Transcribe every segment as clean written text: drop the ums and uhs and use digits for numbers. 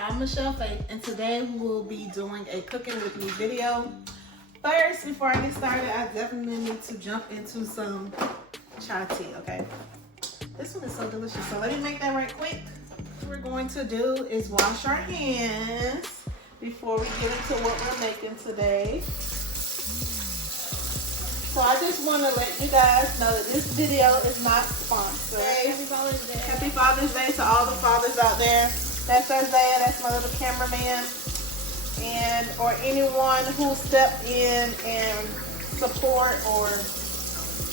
I'm Michelle Faith, and today we will be doing a cooking with me video. First, before I get started, I definitely need to jump into some chai tea, okay? This one is so delicious, so let me make that right quick. What we're going to do is wash our hands before we get into what we're making today. So I just want to let you guys know that this video is not sponsored. Happy Father's Day. Happy Father's Day to all the fathers out there. That's Isaiah, that's my little cameraman. And or anyone who stepped in and support or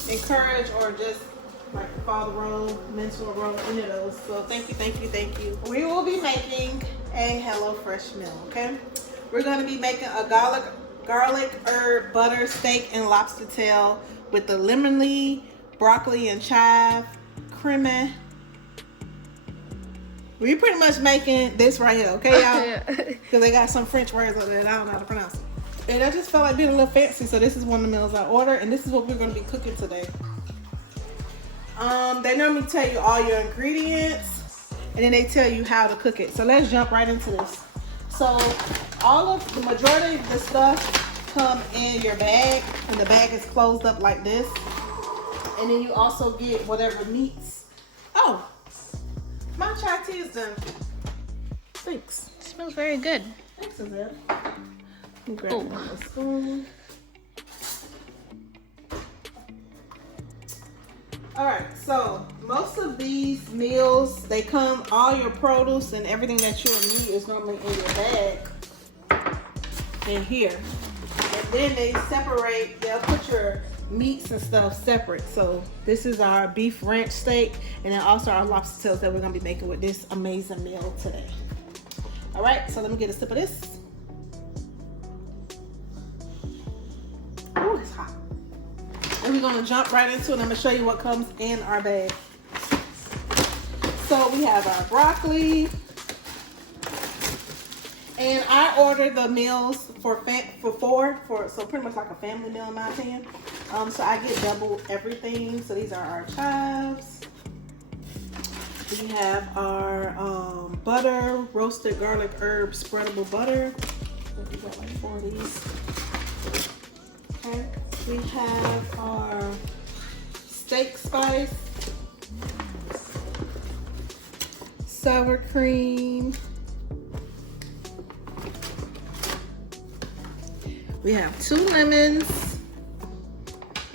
encourage or just like father role, mentor role, any of those. So thank you, thank you, thank you. We will be making a HelloFresh meal, okay? We're going to be making a garlic herb butter steak and lobster tail with the lemon leaf, broccoli and chive, creamy. We're pretty much making this right here, okay, y'all? Because they got some French words over there that I don't know how to pronounce. And I just felt like being a little fancy, so this is one of the meals I ordered, and this is what we're going to be cooking today. They normally tell you all your ingredients, and then they tell you how to cook it. So let's jump right into this. So the majority of the stuff come in your bag, and the bag is closed up like this. And then you also get whatever meats. Oh, my chai tea is done. Thanks. It smells very good. Thanks, Azette. Let me grab another spoon. Alright, so most of these meals, they come, all your produce and everything that you'll need is normally in your bag in here. And then they separate, they'll put your meats and stuff separate. So this is our beef ranch steak, and then also our lobster tails that we're going to be making with this amazing meal today. Alright, so let me get a sip of this. Ooh, it's hot. And we're going to jump right into it. I'm going to show you what comes in our bag. So we have our broccoli. And I ordered the meals for four, so pretty much like a family meal in my opinion. So I get double everything. So these are our chives. We have our butter, roasted garlic herb spreadable butter. We got like 4 of these. Okay. We have our steak spice, sour cream. We have 2 lemons,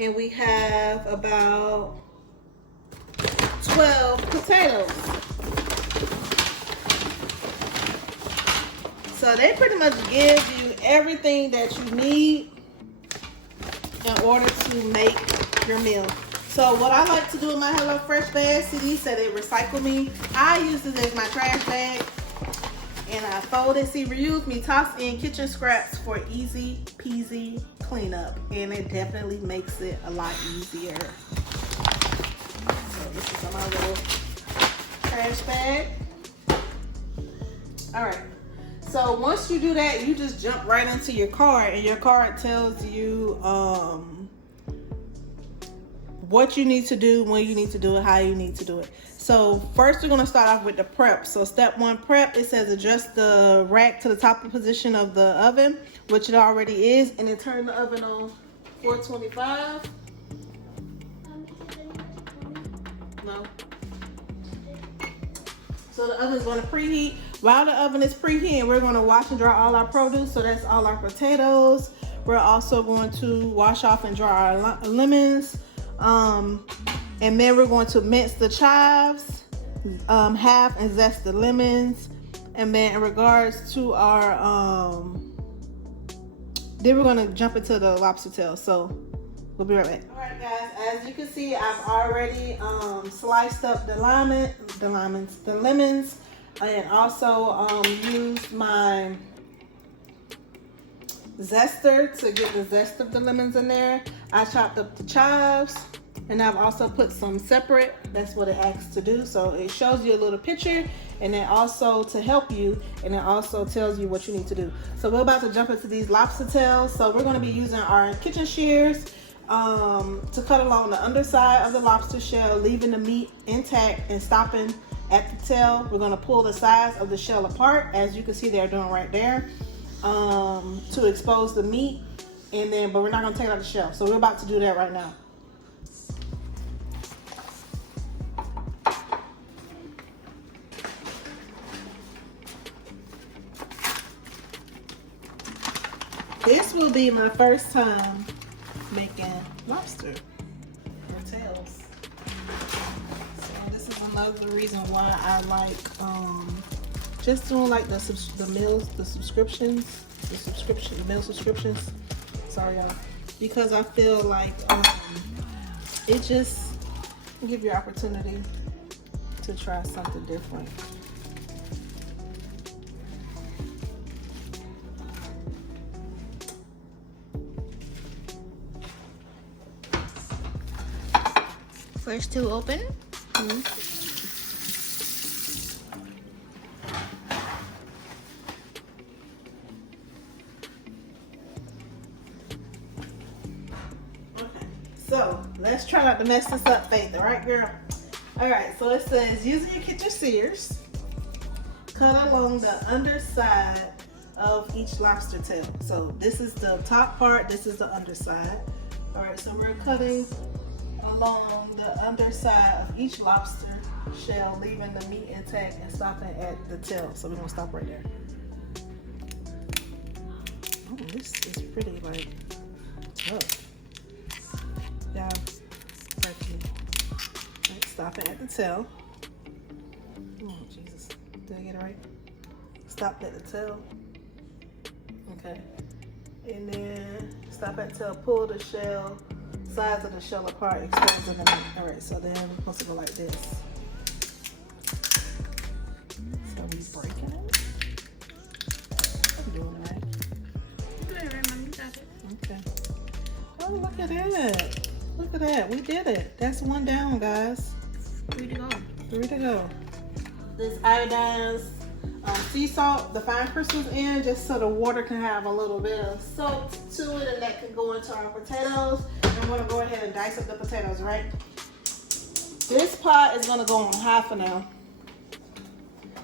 and we have about 12 potatoes. So they pretty much give you everything that you need in order to make your meal. So what I like to do in my HelloFresh bag, CD said it recycle me. I use it as my trash bag, and I fold it. See, reuse me, toss in kitchen scraps for easy peasy cleanup, and it definitely makes it a lot easier. So this is my little trash bag. All right. So once you do that, you just jump right into your card, and your card tells you what you need to do, when you need to do it, how you need to do it. So first we're going to start off with the prep. So step 1 prep, it says adjust the rack to the top position of the oven, which it already is, and then turn the oven on 425. No. So the oven is going to preheat. While the oven is preheating, we're going to wash and dry all our produce. So that's all our potatoes. We're also going to wash off and dry our lemons. And then we're going to mince the chives, half, and zest the lemons. And then in regards to our, then we're going to jump into the lobster tail. So we'll be right back. All right, guys, as you can see, I've already sliced up the lemons. And also used my zester to get the zest of the lemons in there. I chopped up the chives, and I've also put some separate. That's what it asks to do. So it shows you a little picture, and then also to help you, and it also tells you what you need to do. So we're about to jump into these lobster tails. So we're going to be using our kitchen shears to cut along the underside of the lobster shell, leaving the meat intact and stopping at the tail. We're gonna pull the sides of the shell apart, as you can see they're doing right there, to expose the meat. And then, but we're not gonna take out the shell. So we're about to do that right now. This will be my first time making lobster or tails. So this is another reason why I like just doing like the meal subscriptions. Sorry y'all, because I feel like it just give you opportunity to try something different. First two open. Mm-hmm. Okay, so let's try not to mess this up, Faith. All right, girl. All right, so it says using your kitchen scissors, cut along the underside of each lobster tail. So this is the top part. This is the underside. All right, so we're cutting along the underside of each lobster shell, leaving the meat intact and stopping at the tail. So we're gonna stop right there. Oh, this is pretty like tough. Yeah, right, stopping at the tail. Oh Jesus, did I get it right? Stopped at the tail. Okay, and then stop at the tail. Pull the shell. Sides of the shell apart, exposing the meat. All right, so then we're supposed to go like this. So we breaking it. I'm doing it right. You did it right, Mom. You got it. Okay. Oh, look at that. Look at that. We did it. That's one down, guys. 3 to go. 3 to go. This iodized sea salt, the fine crystals in, just so the water can have a little bit of salt to it, and that can go into our potatoes. I'm gonna go ahead and dice up the potatoes, right? This pot is gonna go on high for now.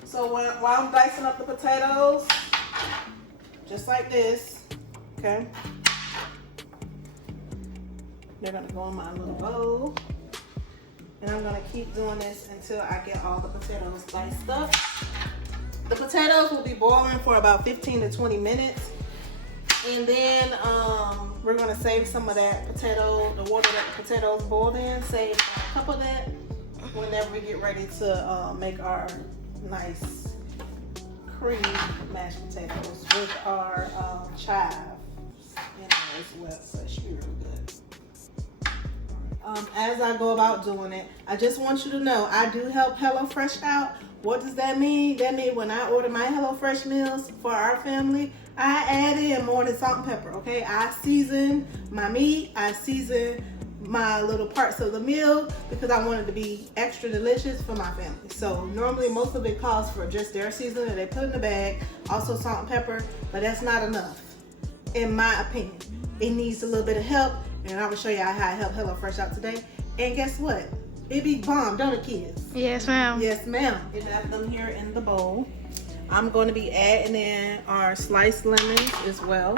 So while I'm dicing up the potatoes, just like this, okay? They're gonna go in my little bowl. And I'm gonna keep doing this until I get all the potatoes diced up. The potatoes will be boiling for about 15 to 20 minutes. And then we're gonna save some of that the water that the potatoes boiled in, save a cup of that whenever we get ready to make our nice creamy mashed potatoes with our chive in there as well. So it should be really good. As I go about doing it, I just want you to know I do help HelloFresh out. What does that mean? That means when I order my HelloFresh meals for our family, I add in more than salt and pepper, okay? I season my meat, I season my little parts of the meal because I want it to be extra delicious for my family. So normally most of it calls for just their seasoning that they put in the bag, also salt and pepper, but that's not enough, in my opinion. It needs a little bit of help, and I'm gonna show y'all how I help HelloFresh out today. And guess what? It be bomb, don't it, kids? Yes, ma'am. Yes, ma'am. And I have them here in the bowl. I'm going to be adding in our sliced lemons as well.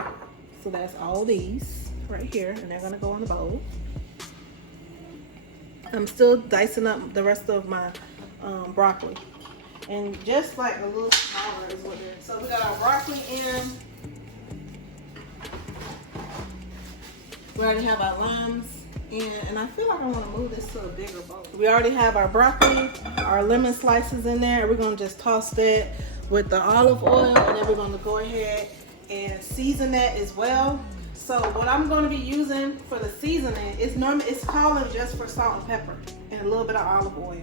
So that's all these right here, and they're going to go in the bowl. I'm still dicing up the rest of my broccoli. And just like a little smaller is what it is. So we got our broccoli in. We already have our limes. And I feel like I want to move this to a bigger bowl. We already have our broccoli, our lemon slices in there. We're going to just toss that with the olive oil, and then we're going to go ahead and season that as well. So what I'm going to be using for the seasoning is it's calling just for salt and pepper and a little bit of olive oil.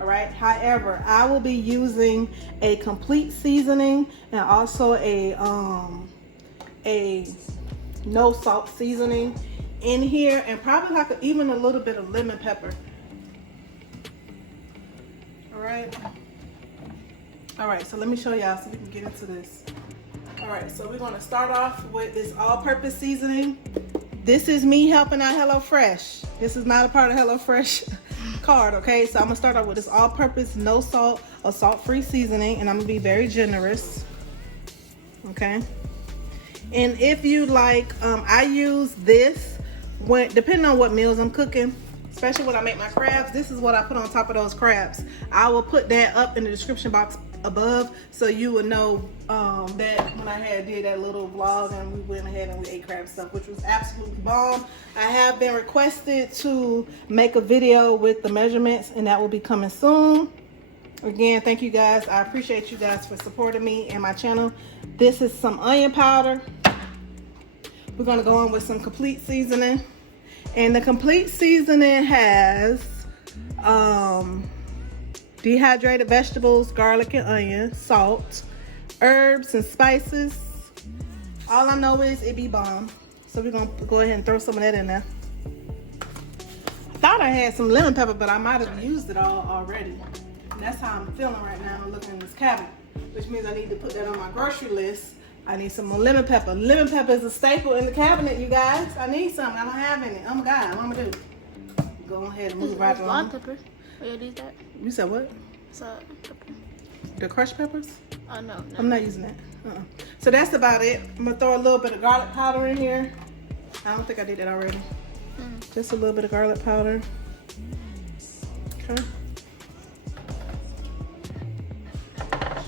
All right. However, I will be using a complete seasoning and also a no salt seasoning in here, and probably like even a little bit of lemon pepper. All right, so let me show y'all so we can get into this. All right, so we're going to start off with this all-purpose seasoning. This is me helping out HelloFresh. This is not a part of HelloFresh card, okay? So I'm gonna start out with this all-purpose, no salt or salt-free seasoning, and I'm gonna be very generous, okay? And if you like, I use this when, depending on what meals I'm cooking, especially when I make my crabs, this is what I put on top of those crabs. I will put that up in the description box above, so you will know that when I did that little vlog and we went ahead and we ate crab stuff, which was absolutely bomb. I have been requested to make a video with the measurements, and that will be coming soon. Again, thank you guys. I appreciate you guys for supporting me and my channel. This is some onion powder. We're gonna go on with some complete seasoning, and the complete seasoning has dehydrated vegetables, garlic and onion, salt, herbs and spices. All I know is it be bomb. So we're gonna go ahead and throw some of that in there. I thought I had some lemon pepper, but I might have used it all already. And that's how I'm feeling right now looking in this cabinet, which means I need to put that on my grocery list. I need some more lemon pepper. Lemon pepper is a staple in the cabinet, you guys. I need some. I don't have any. Oh my God, what I'm gonna do? Go ahead and move right along. Pepper. Oh, you need that? You said what? Salt, pepper. The crushed peppers? Oh, no. I'm not using that. So that's about it. I'm gonna throw a little bit of garlic powder in here. I don't think I did that already. Just a little bit of garlic powder. Okay.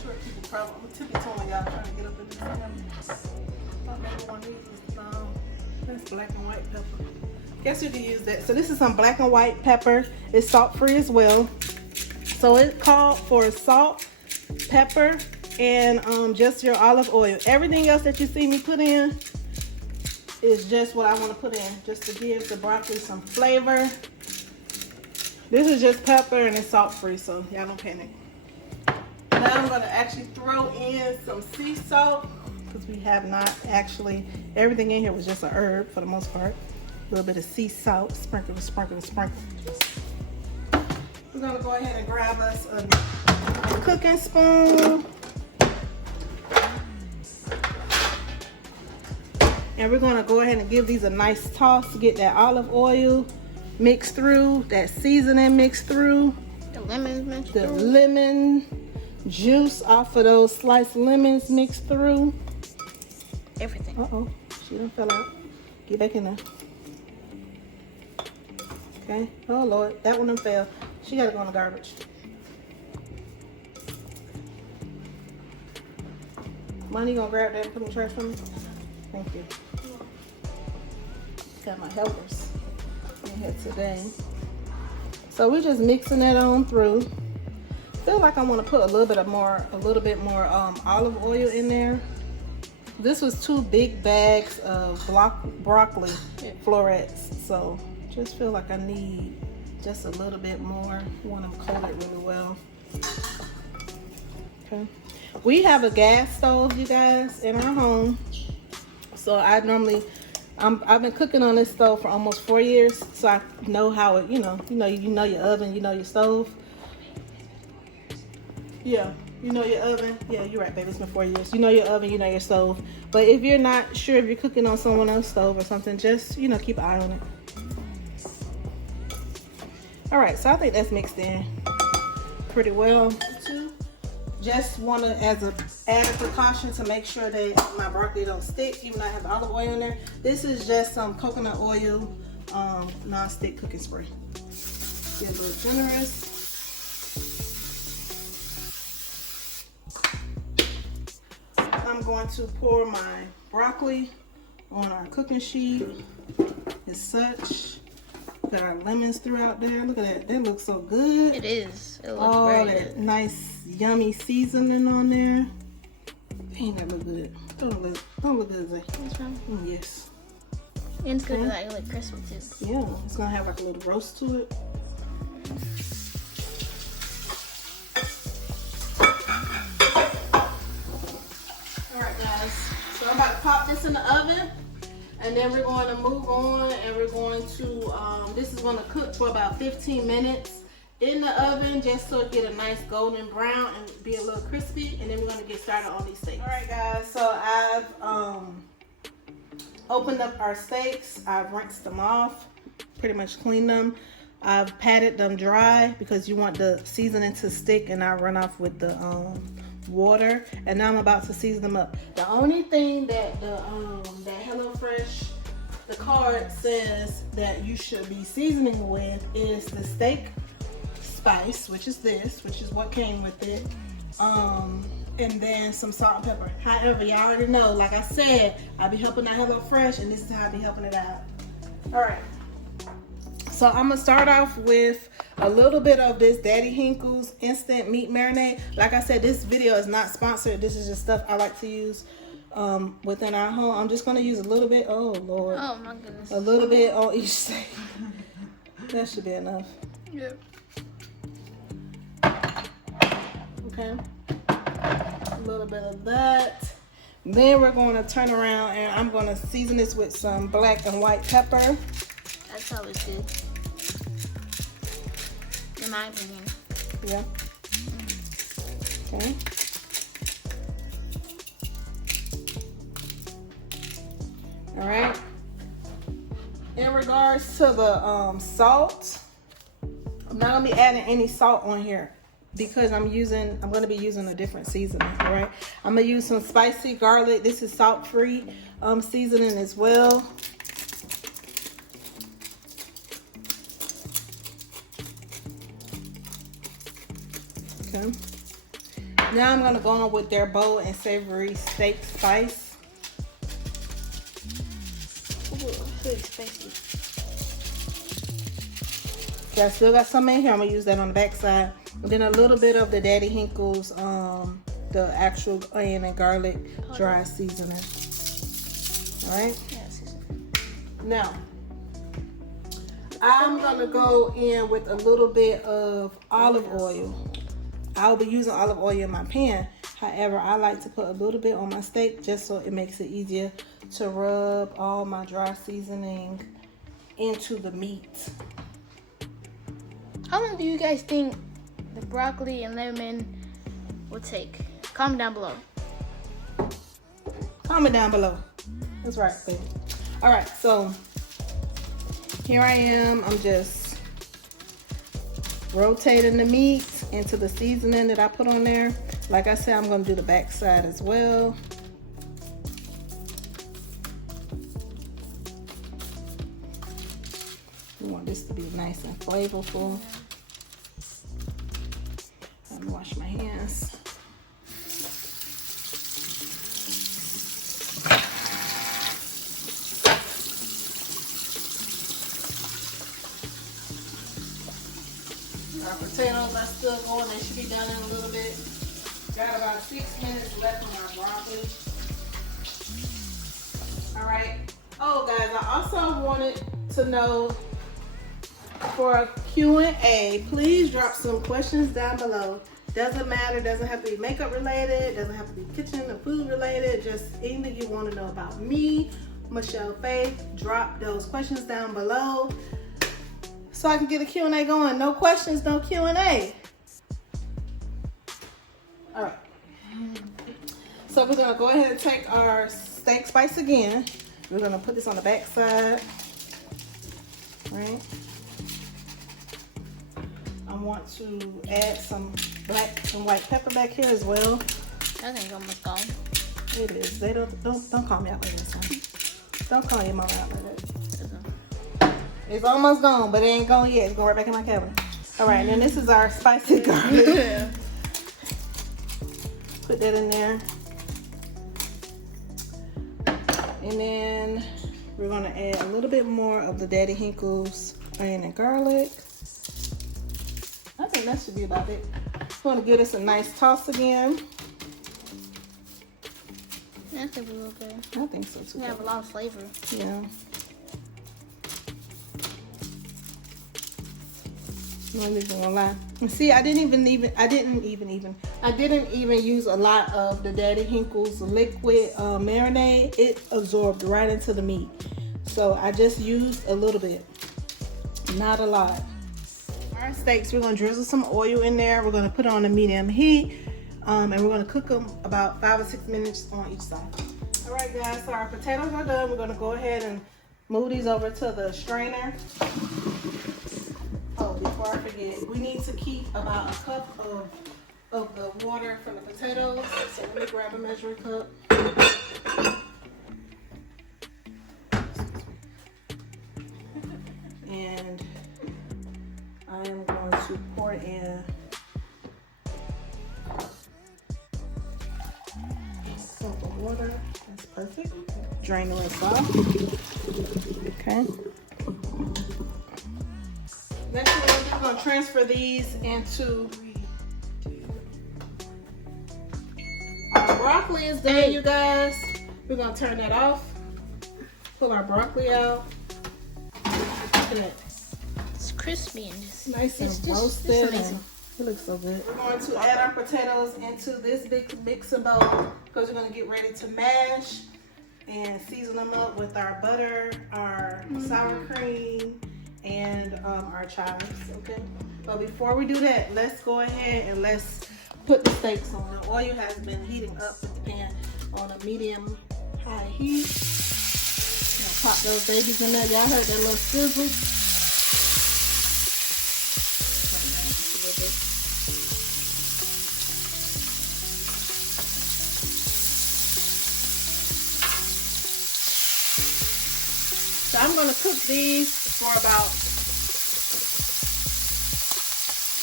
Short people problem. I'm tippy-toeing y'all trying to get up in this camera. Thought maybe one of these was that's black and white pepper. Guess you can use that. So this is some black and white pepper. It's salt-free as well. So it called for salt, pepper, and just your olive oil. Everything else that you see me put in is just what I want to put in, just to give the broccoli some flavor. This is just pepper and it's salt-free, so y'all don't panic. Now I'm going to actually throw in some sea salt, because we have not actually, everything in here was just a herb for the most part. A little bit of sea salt, sprinkle, sprinkle, sprinkle. We're gonna go ahead and grab us a cooking spoon. And we're gonna go ahead and give these a nice toss to get that olive oil mixed through, that seasoning mixed through. The lemons mixed the through. Lemon juice off of those sliced lemons mixed through. Everything. Uh-oh, she done fell out. Get back in there. Okay, oh Lord, that one done fell. She gotta go in the garbage. Money, you gonna grab that and put in the trash for me? Thank you. Got my helpers in here today. So we're just mixing that on through. Feel like I want to put a little bit more olive oil in there. This was 2 big bags of broccoli florets, so just feel like I need just a little bit more. You want them coated really well. Okay. We have a gas stove, you guys, in our home. So I've been cooking on this stove for almost 4 years, so I know how it, you know your oven, you know your stove. Yeah, you know your oven. Yeah, you're right, baby. It's been 4 years. You know your oven, you know your stove. But if you're not sure if you're cooking on someone else's stove or something, just, keep an eye on it. All right, so I think that's mixed in pretty well. Just want to, as an added precaution, to make sure that my broccoli don't stick, even though I have olive oil in there. This is just some coconut oil non-stick cooking spray. Get a little generous. I'm going to pour my broccoli on our cooking sheet as such. Got our lemons throughout there. Look at that. That looks so good. It is. It looks all very that good. Nice, yummy seasoning on there. Ain't that look good? Don't look good, Zay. What's wrong? Yes. And it's good like crispy too. Yeah, it's gonna have like a little roast to it. All right, guys. So I'm about to pop this in the oven. And then we're going to move on, and we're going to, this is going to cook for about 15 minutes in the oven, just so it get a nice golden brown and be a little crispy. And then we're going to get started on these steaks. All right, guys, so I've opened up our steaks. I've rinsed them off, pretty much cleaned them. I've patted them dry because you want the seasoning to stick and not run off with the water. And now I'm about to season them up. The only thing that the that HelloFresh, the card says that you should be seasoning with is the steak spice, which is this, which is what came with it. And then some salt and pepper. However, y'all already know, like I said, I be helping out HelloFresh, and this is how I be helping it out. All right. So I'm gonna start off with a little bit of this Daddy Hinkle's instant meat marinade. Like I said, this video is not sponsored. This is just stuff I like to use within our home. I'm just gonna use a little bit. Oh Lord. Oh my goodness. A little bit on each steak. That should be enough. Yep. Okay. A little bit of that. Then we're going to turn around and I'm going to season this with some black and white pepper. That's always good, in my opinion. Yeah. Okay. All right. In regards to the salt, I'm not going to be adding any salt on here, because I'm going to be using a different seasoning. All right, I'm going to use some spicy garlic. This is salt-free seasoning as well. Okay. Now I'm going to go on with their bold and savory steak spice. Ooh, really spicy. Okay, I still got some in here. I'm going to use that on the back side. And then a little bit of the Daddy Hinkle's, the actual onion and garlic dry seasoning. All right. Yes. Now, I'm gonna go in with a little bit of olive oil. I'll be using olive oil in my pan. However, I like to put a little bit on my steak just so it makes it easier to rub all my dry seasoning into the meat. How long do you guys think the broccoli and lemon will take? Comment down below. Comment down below. That's right, baby. All right, so here I am. I'm just rotating the meat into the seasoning that I put on there. Like I said, I'm going to do the back side as well. We want this to be nice and flavorful. Let me wash my hands. Our potatoes are still going. They should be done in a little bit. Got about 6 minutes left on our broccoli. All right. Oh, guys, I also wanted to know, for a Q&A, please drop some questions down below. Doesn't matter. Doesn't have to be makeup related. Doesn't have to be kitchen or food related. Just anything you want to know about me, Michelle Faith. Drop those questions down below so I can get a Q&A going. No questions, no Q&A. All right. So we're going to go ahead and take our steak spice again. We're going to put this on the back side. Right. I want to add some black and white pepper back here as well. That thing's almost gone. It is. They don't call me out like this, huh? Don't call your mama out like that. It's almost gone, but it ain't gone yet. It's going right back in my cabinet. All right, and then this is our spicy garlic. Put that in there. And then we're gonna add a little bit more of the Daddy Hinkle's onion and garlic. I think that should be about it. We're gonna give this a nice toss again. Yeah, I think we will good. I think so too. We have a lot of flavor. Yeah. I'm not even gonna lie. See, I didn't even use a lot of the Daddy Hinkle's liquid marinade. It absorbed right into the meat. So I just used a little bit, not a lot. Our steaks, we're gonna drizzle some oil in there. We're gonna put it on a medium heat, and we're gonna cook them about 5 or 6 minutes on each side. All right, guys, so our potatoes are done. We're gonna go ahead and move these over to the strainer. Oh, before I forget, we need to keep about a cup of the water from the potatoes. So let me grab a measuring cup. And I am going to pour in a cup of water. That's perfect. Drain the rest off. Okay. Next, we're just going to transfer these into our broccoli is done, you guys. We're going to turn that off. Pull our broccoli out. Look at it. It's crispy and just Nice and roasted. It looks so good. We're going to add our potatoes into this big mixing bowl because we're going to get ready to mash and season them up with our butter, our sour cream, and our chives, okay? But before we do that, let's go ahead and let's put the steaks on. The oil has been heating up with the pan on a medium-high heat. Now pop those babies in there. Y'all heard that little sizzle? So I'm gonna cook these for about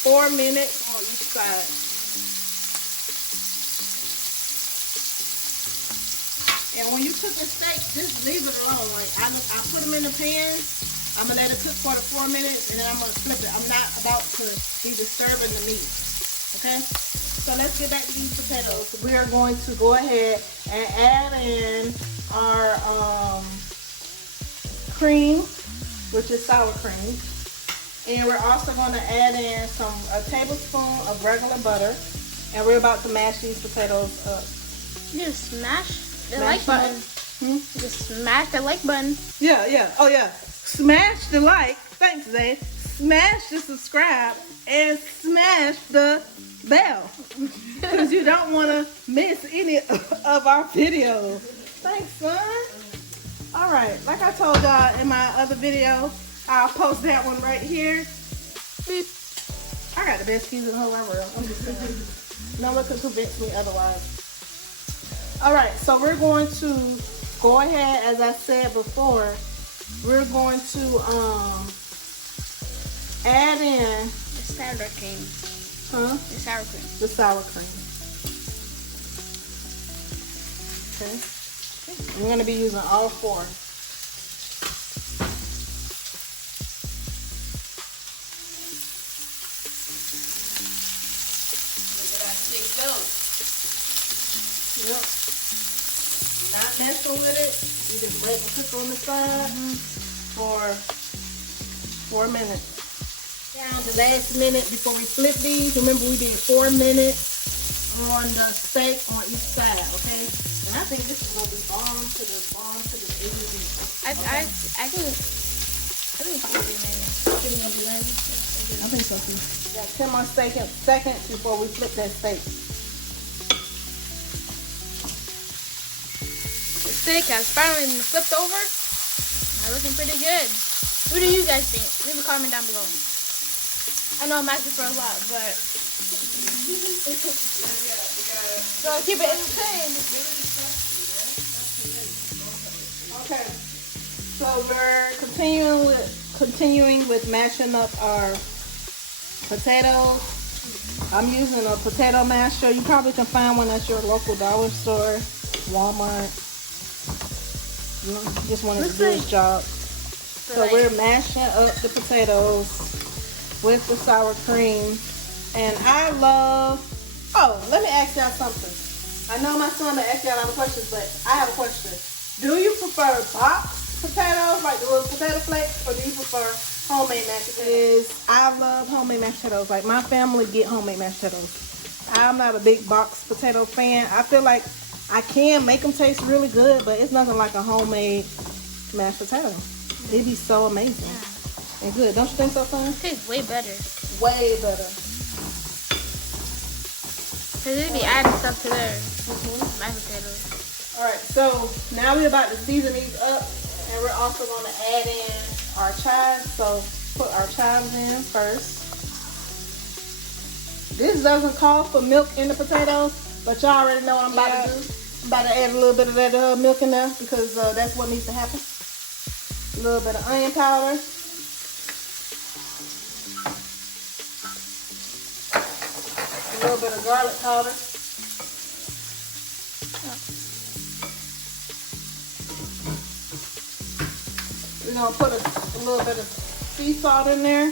4 minutes on each side. And when you cook the steak, just leave it alone. Like I put them in the pan. I'm gonna let it cook for the 4 minutes, and then I'm gonna flip it. I'm not about to be disturbing the meat. Okay. So let's get back to these potatoes. We are going to go ahead and add in our cream, which is sour cream, and we're also going to add in a tablespoon of regular butter, and we're about to mash these potatoes up. Just smash the like button. Just smash the like button. Yeah. Oh yeah. Smash the like. Thanks, Zay. Smash the subscribe and smash the bell because you don't want to miss any of our videos. Thanks, son. All right, like I told y'all in my other video, I'll post that one right here. Beep. I got the best keys in the whole wide world. I'm just saying. No one can convince me otherwise. All right, so we're going to go ahead, as I said before, we're going to add in the sour cream. Huh? The sour cream. The sour cream. Okay. I'm going to be using all 4. Look at our steak go. Yep. Not messing with it. You just let it cook on the side for 4 minutes. Down the last minute before we flip these. Remember, we did 4 minutes on the steak on each side, okay? And I think this is gonna be bomb to the ABV. I think it's gonna be amazing. I think so too. We got 10 more seconds before we flip that steak. The steak has finally been flipped over. Now looking pretty good. What do you guys think? Leave a comment down below. I know I'm asking for a lot, but so keep it entertained. Okay, so we're continuing with mashing up our potatoes. I'm using a potato masher. You probably can find one at your local dollar store, Walmart. You just wanted to do its job. So we're mashing up the potatoes with the sour cream. And I love, let me ask y'all something. I know my son may ask y'all a lot of questions, but I have a question. Do you prefer box potatoes, like the little potato flakes, or do you prefer homemade mashed potatoes? I love homemade mashed potatoes. Like, my family get homemade mashed potatoes. I'm not a big box potato fan. I feel like I can make them taste really good, but it's nothing like a homemade mashed potato. It'd be so amazing and good. Don't you think so, son? It tastes way better. Way better. Cause they'd be adding stuff to their mashed potatoes. Alright, so now we're about to season these up, and we're also going to add in our chives. So put our chives in first. This doesn't call for milk in the potatoes, but y'all already know what I'm about to do. I'm about to add a little bit of that milk in there because that's what needs to happen. A little bit of onion powder. A little bit of garlic powder. We're going to put a little bit of sea salt in there. A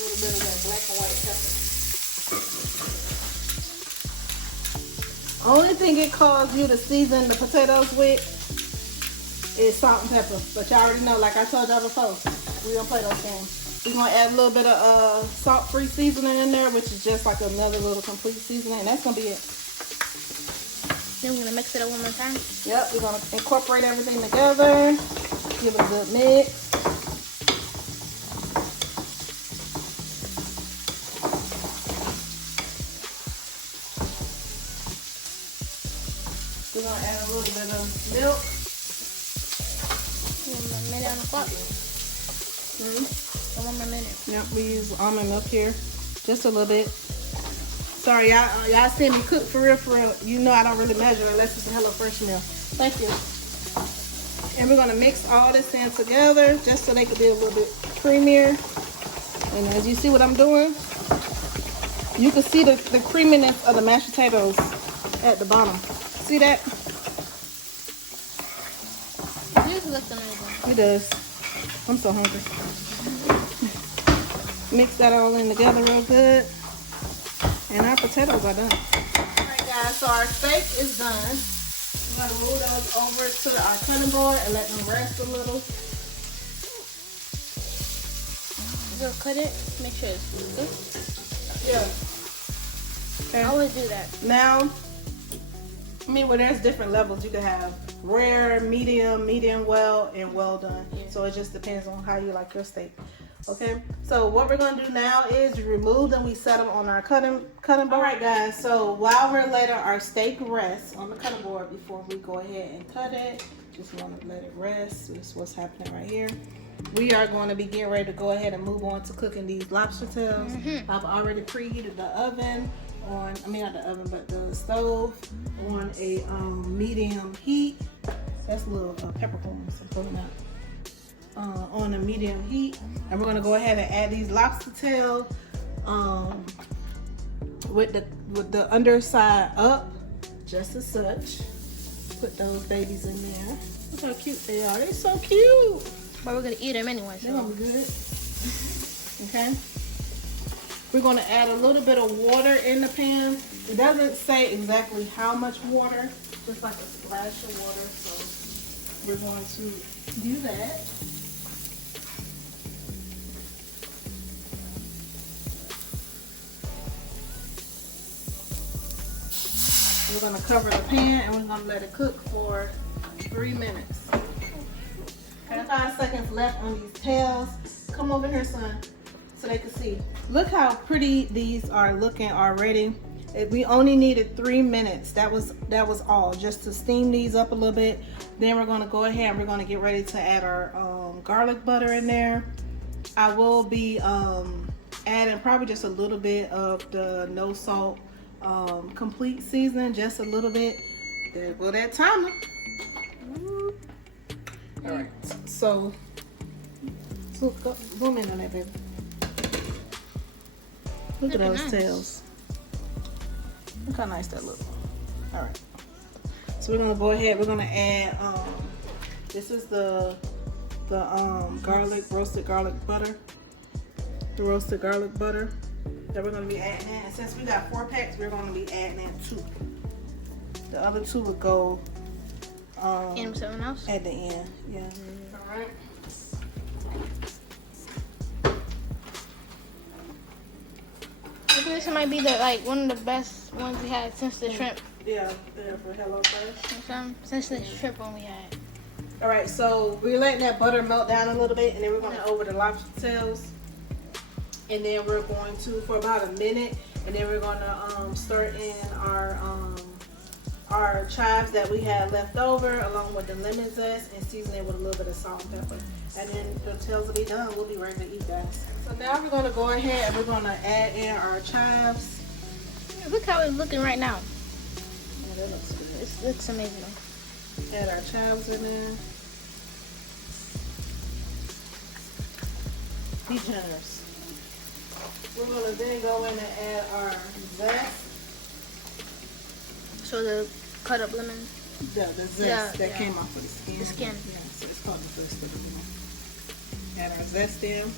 little bit of that black and white pepper. Only thing it calls you to season the potatoes with is salt and pepper. But y'all already know, like I told y'all before, we don't play those games. We're going to add a little bit of salt-free seasoning in there, which is just like another little complete seasoning. And that's going to be it. Then we're going to mix it up one more time. Yep, we're going to incorporate everything together. Give it a good mix. We're going to add a little bit of milk. 1 minute on the clock. One more minute. Yep, we use almond milk here. Just a little bit. Sorry, y'all see me cook for real. You know I don't really measure unless it's a HelloFresh meal. Thank you. And we're going to mix all this in together just so they can be a little bit creamier. And as you see what I'm doing, you can see the creaminess of the mashed potatoes at the bottom. See that? This looks amazing. It does. I'm so hungry. Mix that all in together real good. And our potatoes are done. Alright guys, so our steak is done. We're going to move those over to our cutting board and let them rest a little. You'll cut it, make sure it's good. Yeah. Okay. I always do that. Now, I mean, well, there's different levels. You can have rare, medium well, and well done. Yeah. So it just depends on how you like your steak. Okay, so what we're going to do now is remove them. We set them on our cutting board. All right, guys, so while we're letting our steak rest on the cutting board before we go ahead and cut it, just want to let it rest. This is what's happening right here. We are going to be getting ready to go ahead and move on to cooking these lobster tails. I've already preheated the oven on, I mean not the oven, but the stove on a medium heat. That's a little peppercorns I'm pulling out. On a medium heat, and we're going to go ahead and add these lobster tails with the underside up, just as such. Put those babies in there. Look how cute they are. They're so cute. But we're gonna eat them anyway. So. They're gonna be good. Okay. We're gonna add a little bit of water in the pan. It doesn't say exactly how much water, just like a splash of water. So we're going to do that. We're going to cover the pan and we're going to let it cook for 3 minutes. Okay, 5 seconds left on these tails. Come over here, son, so they can see. Look how pretty these are looking already. We only needed 3 minutes. That was all, just to steam these up a little bit. Then we're going to go ahead and we're going to get ready to add our garlic butter in there. I will be adding probably just a little bit of the no salt complete seasoning, just a little bit. There go that timer. All right, so go, zoom in on that, baby. Look at those nice tails. Look how nice that looks. All right, so we're gonna go ahead. We're gonna add this is the roasted garlic butter. The roasted garlic butter that we're going to be adding in. And since we got 4 packs, we're going to be adding in 2. The other 2 would go and something else at the end. Yeah. All right. I think this might be one of the best ones we had since the shrimp. Yeah, there for HelloFresh. Since the shrimp one we had. All right, so we're letting that butter melt down a little bit, and then we're going to over the lobster tails. And then we're going to, for about a minute, and then we're going to start in our our chives that we had left over along with the lemon zest and season it with a little bit of salt and pepper. And then the tails will be done. We'll be ready to eat, guys. So now we're going to go ahead and we're going to add in our chives. Yeah, look how it's looking right now. Yeah, that looks good. It looks amazing. Add our chives in there. Be generous. We're going to then go in and add our zest. So the cut up lemon. The zest that came off of the skin. The skin. Yeah, so it's called the zest of the lemon. Add our zest in.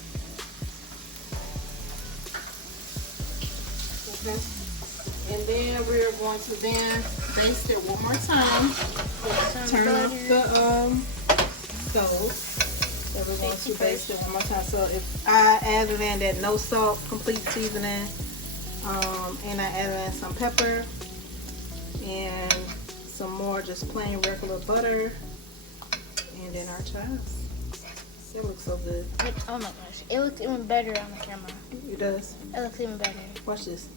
Okay. And then we're going to then baste it one more time. Turn off the stove. So we're going to baste it one more time. So if I added in that no salt complete seasoning, and I added in some pepper and some more just plain regular butter, and then our chives. It looks so good. Oh my gosh, it looks even better on the camera. It does. It looks even better. Watch this.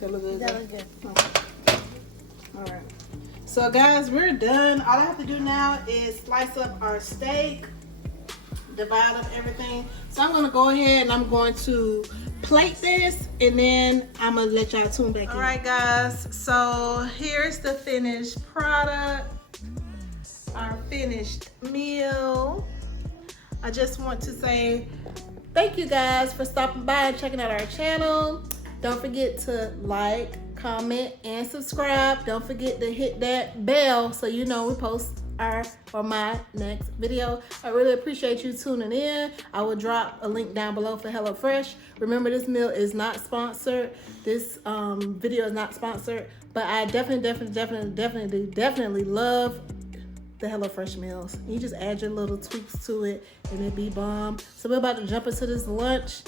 That look good? That looks good. Okay. All right. So guys, we're done. All I have to do now is slice up our steak, divide up everything. So I'm gonna go ahead and I'm going to plate this, and then I'm gonna let y'all tune back in. All right, guys. So here's the finished product, our finished meal. I just want to say thank you guys for stopping by and checking out our channel. Don't forget to like, comment, and subscribe. Don't forget to hit that bell so you know we post my next video. I really appreciate you tuning in. I will drop a link down below for HelloFresh. Remember, this meal is not sponsored. This video is not sponsored, but I definitely love the HelloFresh meals. You just add your little tweaks to it and it be bomb. So we're about to jump into this lunch.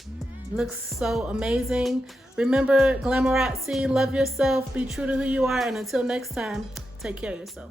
Looks so amazing. Remember, Glamarazzi, love yourself, be true to who you are, and until next time, take care of yourself.